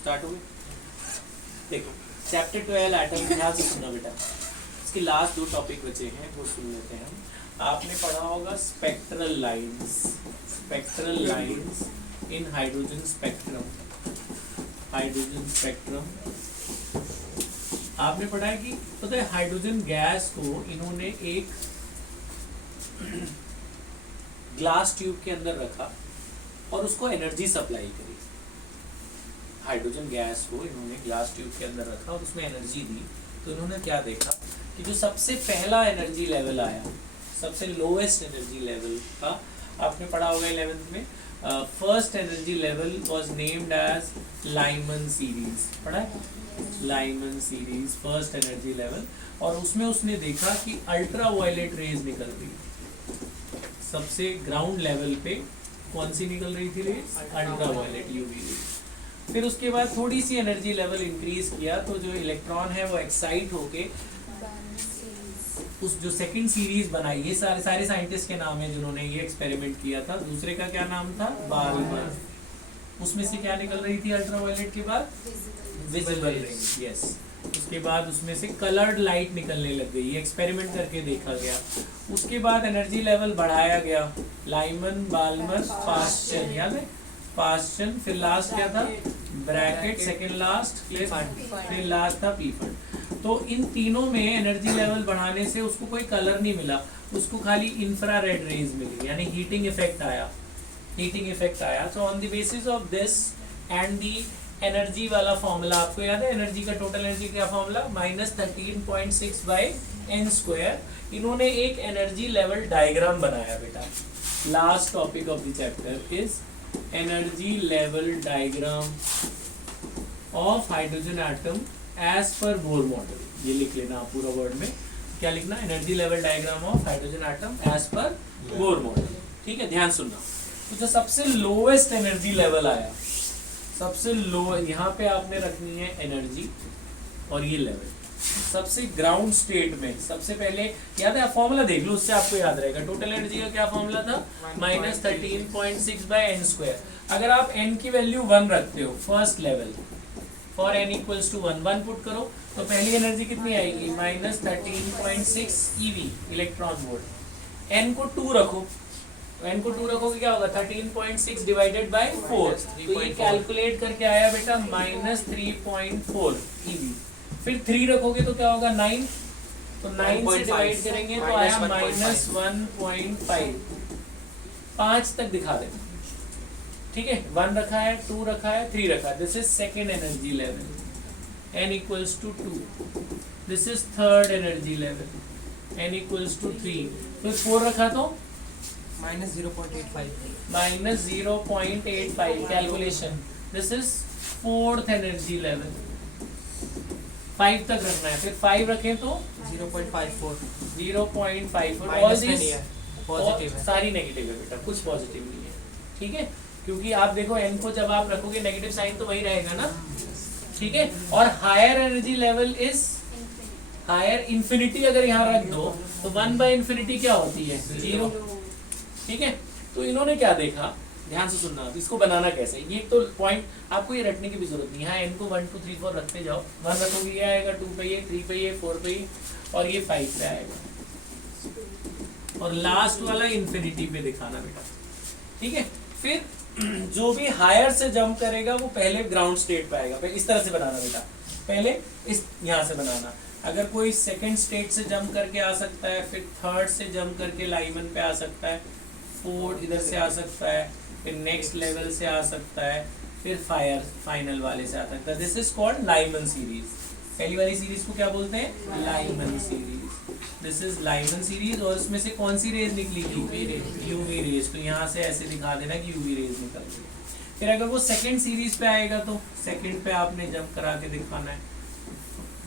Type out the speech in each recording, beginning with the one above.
Start हो गए। देखो चैप्टर 12 एटम, ध्यान से सुनना बेटा, इसके लास्ट दो टॉपिक बचे हैं वो सुन लेते हैं हम। आपने पढ़ा होगा spectral lines, spectral lines in hydrogen spectrum, hydrogen spectrum. आपने पढ़ा है कि पता है हाइड्रोजन गैस को इन्होंने एक ग्लास ट्यूब के अंदर रखा और उसको एनर्जी सप्लाई करी। हाइड्रोजन गैस को इन्होंने ग्लास ट्यूब के अंदर रखा और उसमें एनर्जी दी। तो इन्होंने क्या देखा कि जो सबसे पहला एनर्जी लेवल आया, सबसे लोएस्ट एनर्जी लेवल का, आपने पढ़ा होगा 11th में, first energy level was named as Lyman series. पढ़ा है Lyman series, first energy level. और उसमें उसने देखा कि अल्ट्रा वायलेट रेज निकल रही, सबसे ग्राउंड लेवल पे कौन सी निकल रही थी rays? Ultra violet UV rays. फिर उसके बाद थोड़ी सी एनर्जी लेवल इंक्रीज किया तो जो इलेक्ट्रॉन है वो एक्साइट होके उस जो सेकंड सीरीज बनाई, ये सारे साइंटिस्ट के नाम है जिन्होंने ये एक्सपेरिमेंट किया था। दूसरे का क्या नाम था? बाल्मर। उसमें से क्या निकल रही थी अल्ट्रा वायलेट के बाद? Visible raise, yes. उसके बाद उसमें से कलर्ड लाइट निकलने लग गई, ये एक्सपेरिमेंट करके देखा गया। उसके बाद एनर्जी लेवल बढ़ाया गया, लाइमन, बाल्मर, पास्चन, याद है पास्चन। फिर लास्ट क्या था? ब्रैकेट, सेकंड लास्ट, फिर लास्ट था पीफर्ड। तो इन तीनों में एनर्जी लेवल बढ़ाने से उसको कोई कलर नहीं मिला, उसको खाली इंफ्रारेड रेज मिली, यानी हीटिंग इफेक्ट आया, हीटिंग इफेक्ट आया। So on the basis of this and the energy वाला फॉर्मूला, आपको याद है एनर्जी का, टोटल एनर्जी का फॉर्मूला -13.6 बाई n स्क्वायर। इन्होंने एक एनर्जी लेवल डायग्राम बनाया बेटा। Last topic of the chapter is energy level diagram of hydrogen atom as per Bohr model. ये लिख लेना आप पूरा वर्ड में, क्या लिखना? Energy level diagram of hydrogen atom as per Bohr model. ठीक है, ध्यान सुनना। तो जो सबसे लोएस्ट एनर्जी लेवल आया, सबसे लो, यहाँ पे आपने रखनी है एनर्जी और ये लेवल सबसे ग्राउंड स्टेट में। सबसे पहले याद है, आप फॉर्मूला देख लो, उससे आपको याद रहेगा। टोटल एनर्जी का क्या फॉर्मूला था? -13.6 बाई n स्क्वायर। अगर आप n की वैल्यू 1 रखते हो first level, for n equals to 1 put करो तो पहली एनर्जी कितनी आएगी? -13.6 eV, इलेक्ट्रॉन वोल्ट। n को 2 रखो, n को 2 रखोगे क्या होगा? 13.6 डिवाइडेड बाय 4, तो ये कैलकुलेट करके आया बेटा -3.4 eV। फिर 3 रखोगे तो क्या होगा? 9, तो 9 से डिवाइड करेंगे तो आया -1.5। 5 तक दिखा देना, ठीक है। 1 रखा है, 2 रखा है, 3 रखा है। This is second energy level, n equals to 2। This is third energy level, n equals to 3। फिर 4 रखा तो -0.85 calculation. This is fourth energy level, 5 तक रखना है। फिर 5 रखें तो 0.54। ऑल दिस पॉजिटिव है, सारी नेगेटिव है बेटा, कुछ पॉजिटिव नहीं है, ठीक है। क्योंकि आप देखो n को जब आप रखोगे नेगेटिव साइन तो वही रहेगा ना, ठीक है। और higher energy level is higher, infinity अगर यहाँ रख दो तो 1 बाय इंफिनिटी क्या होती है? 0, ठीक है। तो इन्होंने क्या देखा, ध्यान से सुनना, इसको बनाना कैसे, ये तो पॉइंट आपको ये रटने की भी जरूरत नहीं है। यहाँ n को 1 2 3 4 रखते जाओ, 1 रखोगे ये आएगा, 2 पे ये, 3 पे ये, 4 पे ये, और ये 5 पे आएगा। और लास्ट वाला इंफिनिटी पे दिखाना बेटा, ठीक है। फिर जो भी हायर से जंप करेगा वो पहले ग्राउंड स्टेट पे आएगा। पहले इस तरह से बनाना बेटा, पहले इस यहाँ से बनाना। अगर कोई सेकंड स्टेट से जंप करके आ सकता है, फिर थर्ड से जंप करके लाइमन पे आ सकता है, फोर्थ इधर से आ सकता है, फिर नेक्स्ट लेवल से आ सकता है, फिर फाइनल वाले से आ सकता है। This is called Lyman series. पहली वाली सीरीज को क्या बोलते हैं? Lyman series. This is Lyman series. और इसमें से कौन सी रेज निकलेगी? UV rays. तो यहाँ से ऐसे दिखा देना कि यूवी रेज निकल रही है। फिर अगर वो सेकंड सीरीज पे आएगा तो सेकंड पे आपने जंप करा के दिखाना है,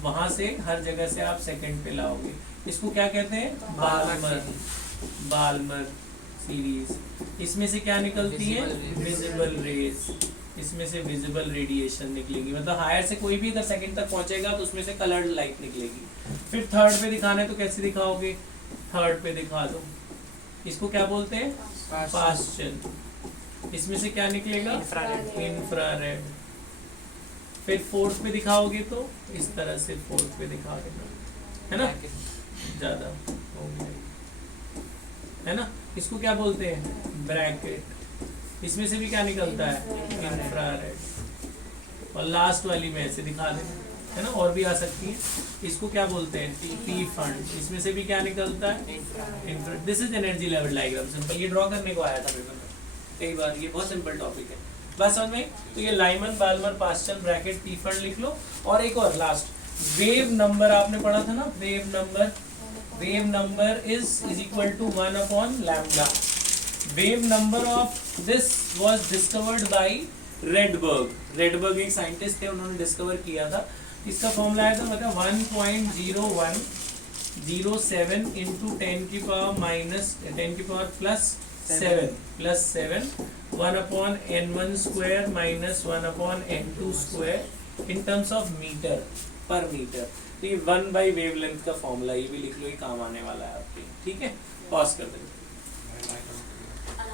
वहां से हर जगह से आप सेकंड पे लाओगे। इसको क्या कहते हैं? Balmer series. इसमें से क्या निकलती है? Visible rays. इसमें से विजिबल रेडिएशन निकलेगी, मतलब हायर से कोई भी अगर सेकंड तक पहुंचेगा तो उसमें से कलर्ड लाइट निकलेगी। फिर थर्ड पे दिखाना है तो कैसे दिखाओगे? थर्ड पे दिखा दो, इसको क्या बोलते हैं? पास्चन। इसमें से क्या निकलेगा? इंफ्रारेड। फिर फोर्थ पे दिखाओगे तो इस तरह से फोर्थ पे दिखा देना, है ना, ज्यादा हो गया, है ना। इसको क्या बोलते हैं, ब्रैकेट। इसमें से भी क्या निकलता है, इंफ्रारेड। और लास्ट वाली में ऐसे दिखा देना, है ना, और भी आ सकती है। इसको क्या बोलते हैं, पी फंड। इसमें से भी क्या निकलता है, infrared. This is energy level diagram, simple. ये ड्रॉ करने को आया था पेपर में कई बार, ये बहुत सिंपल टॉपिक है, बस समझ में। तो ये Lyman Balmer Paschen Brackett Pfund लिख लो। और एक और लास्ट, वेव नंबर आपने पढ़ा था ना, wave number is equal to 1 upon lambda. Wave number of this was discovered by Rydberg एक साइंटिस्ट थे, उन्होंने डिस्कवर किया था। इसका फॉर्मूला आया था मतलब 1.0107 इंटू 10 की पावर प्लस 7 1 अपॉन n1 स्क्वायर माइनस 1 अपॉन n2 square in terms of metre per metre. तो ये 1 बाई वेवलेंथ का फॉर्मूला, ये भी लिख लो, ये काम आने वाला है आपके, ठीक है। पॉज कर देते हैं।